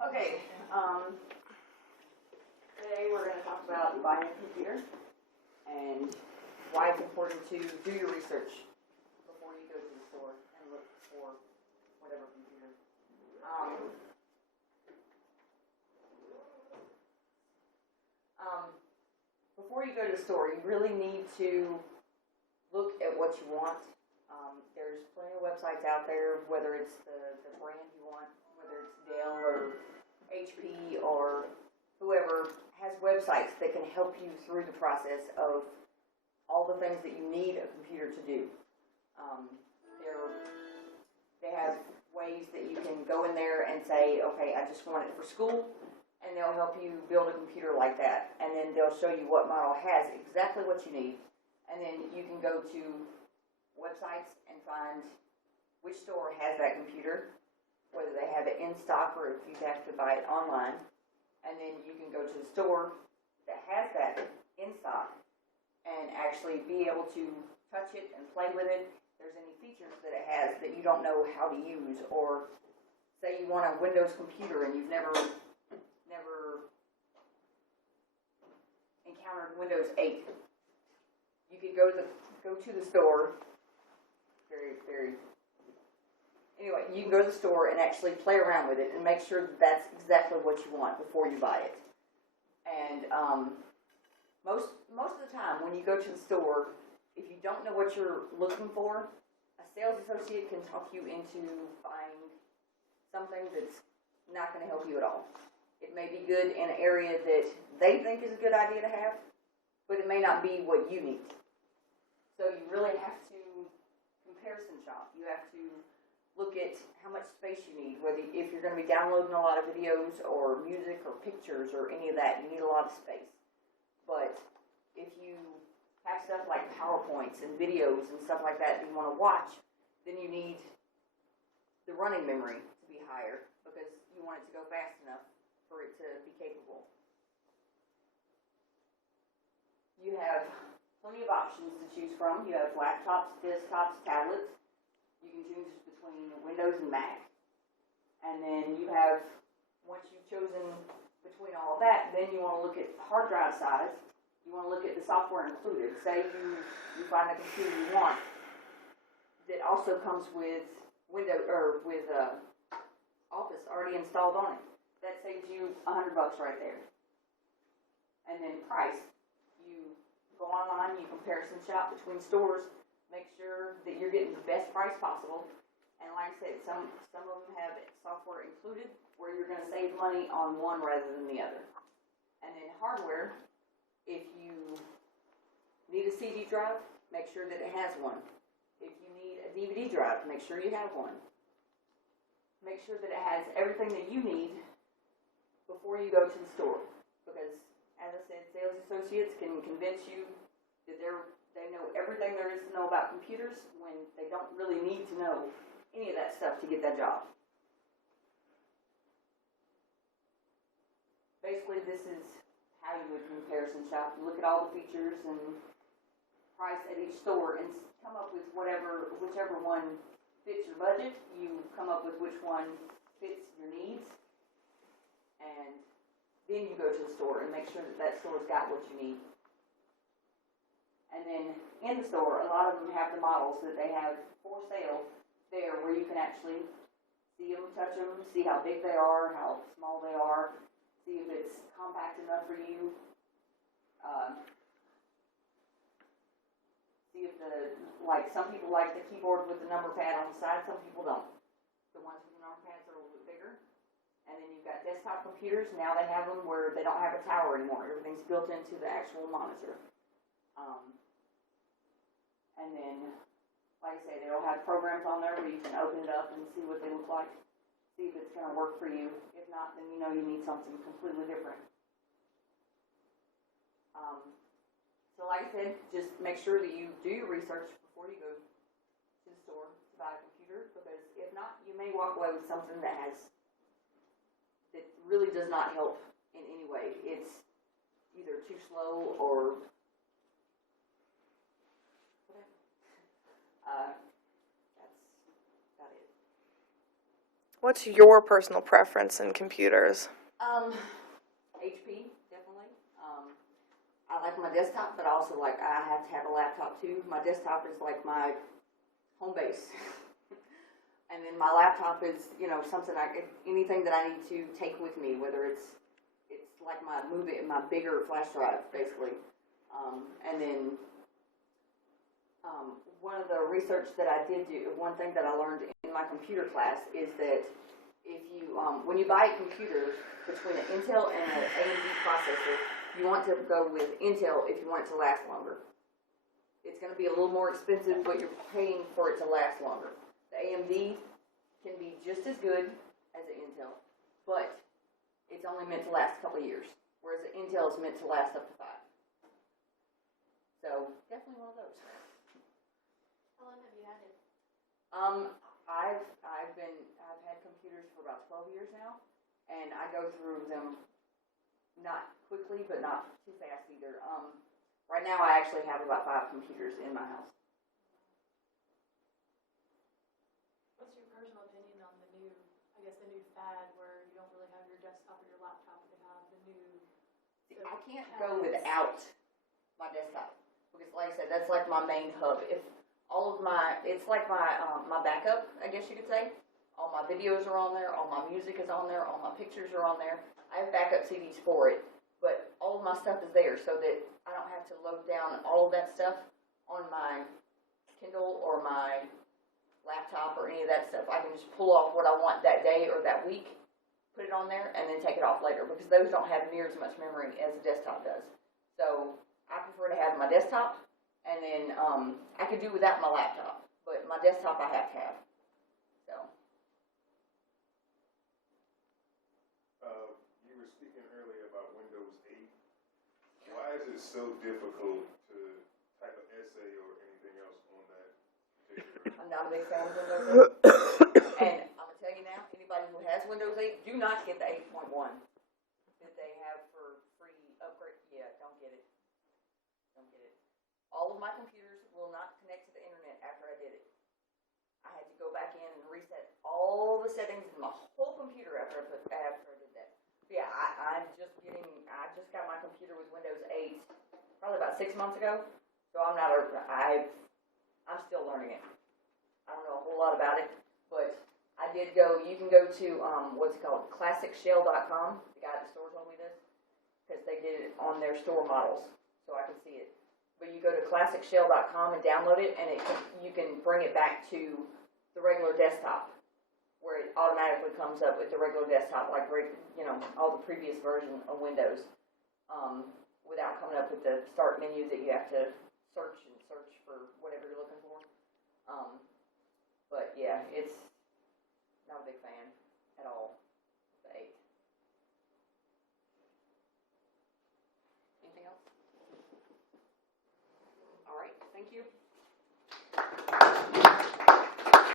Okay, today we're going to talk about buying a computer and why it's important to do your research before you go to the store and look for whatever computer. Before you go to the store, you really need to look at what you want. There's plenty of websites out there, whether it's the brand you want, whether it's Dell or HP or whoever has websites that can help you through the process of all the things that you need a computer to do. They have ways that you can go in there and say, okay, I just want it for school, and they'll help you build a computer like that. And then they'll show you what model has exactly what you need. And then you can go to websites and find which store has that computer, whether they have it in stock or if you have to buy it online. And then you can go to the store that has that in stock and actually be able to touch it and play with it. If there's any features that it has that you don't know how to use, or say you want a Windows computer and you've never encountered Windows 8. You could go to the store. Anyway, you can go to the store and actually play around with it and make sure that that's exactly what you want before you buy it. And most of the time when you go to the store, if you don't know what you're looking for, a sales associate can talk you into buying something that's not going to help you at all. It may be good in an area that they think is a good idea to have, but it may not be what you need. So you really have to comparison shop. You have to look at how much space you need, whether if you're going to be downloading a lot of videos or music or pictures or any of that, you need a lot of space. But if you have stuff like PowerPoints and videos and stuff like that you want to watch, then you need the running memory to be higher because you want it to go fast enough for it to be capable. You have plenty of options to choose from. You have laptops, desktops, tablets. You can choose between Windows and Mac. And then you have, once you've chosen between all of that, then you want to look at hard drive size. You want to look at the software included. Say you find a computer you want that also comes with Windows or with Office already installed on it. That saves you $100 right there. And then price. You go online, you comparison shop between stores, make sure that you're getting the best price possible. And like I said, some of them have software included where you're going to save money on one rather than the other. And then hardware, if you need a CD drive, make sure that it has one. If you need a DVD drive, make sure you have one. Make sure that it has everything that you need before you go to the store. Because, as I said, sales associates can convince you that they know everything there is to know about computers when they don't really need to know any of that stuff to get that job. Basically, this is how you would comparison shop. You look at all the features and price at each store and come up with whichever one fits your budget. You come up with which one fits your needs, and then you go to the store and make sure that that store's got what you need. And then in the store, a lot of them have the models that they have for sale there where you can actually see them, touch them, see how big they are, how small they are, see if it's compact enough for you. See if some people like the keyboard with the number pad on the side, some people don't. The ones with the number pads are a little bit bigger. And then you've got desktop computers. Now they have them where they don't have a tower anymore. Everything's built into the actual monitor. And then, like I say, they'll have programs on there where you can open it up and see what they look like. See if it's going to work for you. If not, then you know you need something completely different. So like I said, just make sure that you do your research before you go to the store to buy a computer. Because if not, you may walk away with something that really does not help in any way. It's either too slow or whatever. That's about it. What's your personal preference in computers? HP, definitely. I like my desktop, but also like I have to have a laptop too. My desktop is like my home base. And then my laptop is, you know, something anything that I need to take with me, whether it's like my bigger flash drive, basically. And then one of the research that I did do, one thing that I learned in my computer class is that if you, when you buy a computer between an Intel and an AMD processor, you want to go with Intel if you want it to last longer. It's going to be a little more expensive, but you're paying for it to last longer. The AMD can be just as good as the Intel, but it's only meant to last a couple of years, whereas the Intel is meant to last up to 5. So definitely one of those. How long have you had it? I've had computers for about 12 years now, and I go through them not quickly, but not too fast either. Right now I actually have about 5 computers in my house. What's your personal opinion on the new fad where you don't really have your desktop or your laptop, you have the new... See, I can't go without my desktop, because like I said, that's like my main hub. If all of my, it's like my backup, I guess you could say. All my videos are on there, all my music is on there, all my pictures are on there. I have backup CDs for it, but all of my stuff is there so that I don't have to load down all of that stuff on my Kindle or my laptop or any of that stuff. I can just pull off what I want that day or that week, put it on there, and then take it off later, because those don't have near as much memory as a desktop does. So I prefer to have my desktop, and then I could do without my laptop, but my desktop I have to have. So. You were speaking earlier about Windows 8. Why is it so difficult to type an essay or anything else on that particular? I'm not a big fan of Windows 8. And I'm going to tell you now, anybody who has Windows 8, do not get the 8.1 that they have for free upgrade. Yeah, don't get it. Don't get it. All of my computers will not connect to the internet after I did it. I had to go back in and reset all the settings in my whole computer after I did that. But yeah, I just got my computer with Windows 8 probably about 6 months ago. So I'm still learning it. I don't know a whole lot about it, but I did go. You can go to what's it called, ClassicShell.com. The guy at the store told me this because they did it on their store models, so I can see it. But you go to ClassicShell.com and download it, and you can bring it back to the regular desktop, where it automatically comes up with the regular desktop, like all the previous version of Windows, without coming up with the start menu that you have to search for whatever you're looking for. But yeah, it's not a big fan at all. The 8. Anything else? All right, thank you.